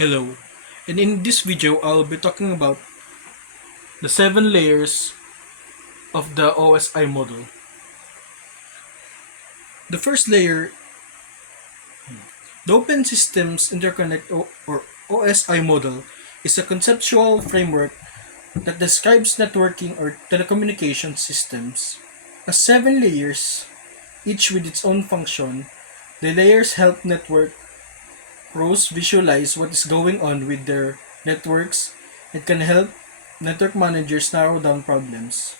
Hello, and in this video I'll be talking about the 7 layers of the OSI model. The first layer, the Open Systems Interconnect or OSI model, is a conceptual framework that describes networking or telecommunication systems as 7 layers, each with its own function. The layers help network pros visualize what is going on with their networks. It can help network managers narrow down problems,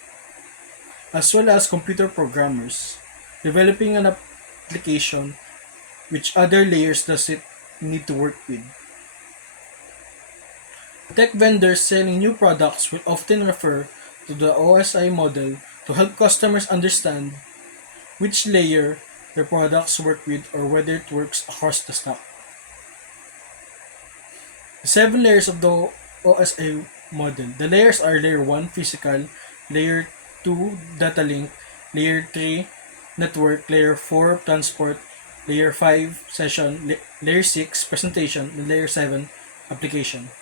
as well as computer programmers developing an application which other layers does it need to work with. Tech vendors selling new products will often refer to the OSI model to help customers understand which layer their products work with or whether it works across the stack. The 7 layers of the OSI model. The layers are layer 1 physical, layer 2 data link, layer 3 network, layer 4 transport, layer 5 session, layer 6 presentation, and layer 7 application.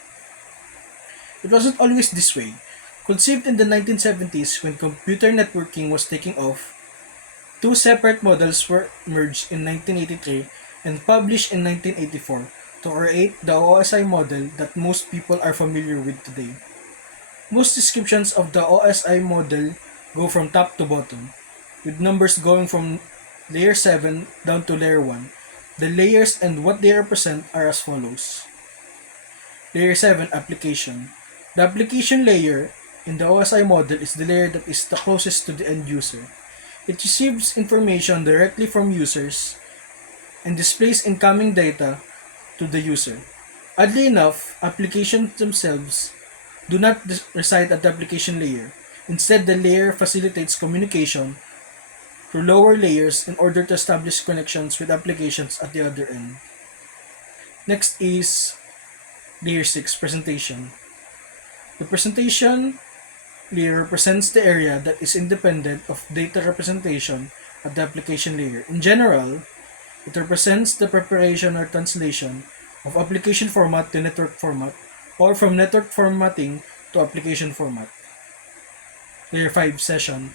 It wasn't always this way. Conceived in the 1970s when computer networking was taking off, two separate models were merged in 1983 and published in 1984 to create the OSI model that most people are familiar with today. Most descriptions of the OSI model go from top to bottom, with numbers going from layer 7 down to layer 1. The layers and what they represent are as follows. Layer 7 Application. The application layer in the OSI model is the layer that is the closest to the end user. It receives information directly from users and displays incoming data to the user. Oddly enough, applications themselves do not reside at the application layer. Instead, the layer facilitates communication through lower layers in order to establish connections with applications at the other end. Next is layer 6 Presentation. The presentation layer represents the area that is independent of data representation at the application layer. In general, it represents the preparation or translation of application format to network format or from network formatting to application format. Layer 5 Session.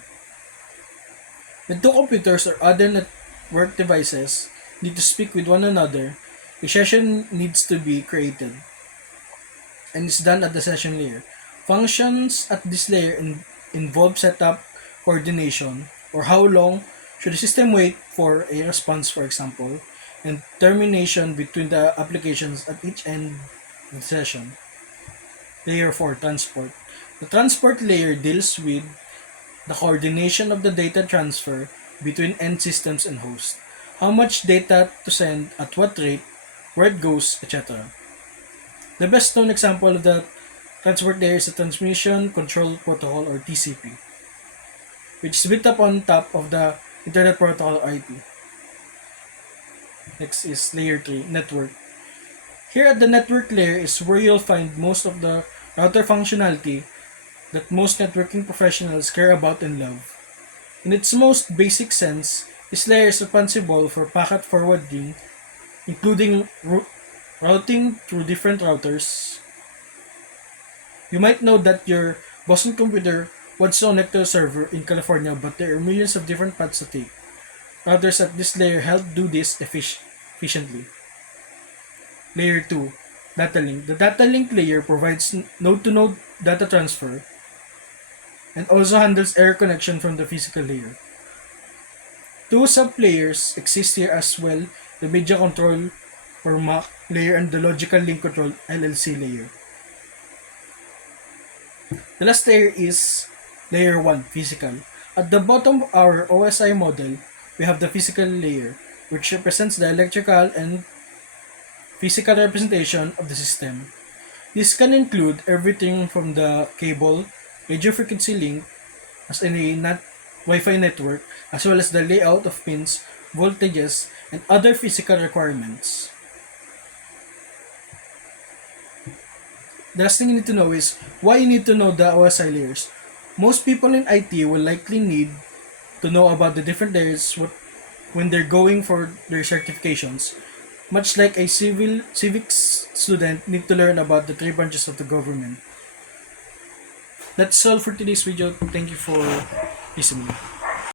When two computers or other network devices need to speak with one another, a session needs to be created and is done at the session layer. Functions at this layer involve setup, coordination, or how long should the system wait for a response, for example, and termination between the applications at each end of the session. Layer 4 Transport. The transport layer deals with the coordination of the data transfer between end systems and host. How much data to send, at what rate, where it goes, etc. The best known example of the transport layer is the Transmission Control Protocol or TCP, which is built up on top of the Internet Protocol IP. Next is layer 3, network. Here at the network layer is where you'll find most of the router functionality that most networking professionals care about and love. In its most basic sense, this layer is responsible for packet forwarding, including routing through different routers. You might know that your Boston computer wants to connect to a server in California, but there are millions of different paths to take. Routers at this layer help do this efficiently. Layer 2, Data Link. The data link layer provides node-to-node data transfer and also handles error connection from the physical layer. Two sub-layers exist here as well, the Media Control or MAC layer and the Logical Link Control LLC layer. The last layer is layer 1, Physical. At the bottom of our OSI model, we have the physical layer, which represents the electrical and physical representation of the system. This can include everything from the cable, radio frequency link, as in a Wi-Fi network, as well as the layout of pins, voltages, and other physical requirements. The last thing you need to know is why you need to know the OSI layers. Most people in IT will likely need to know about the different layers when they're going for their certifications. Much like a civics student need to learn about the three branches of the government. That's all for today's video. Thank you for listening.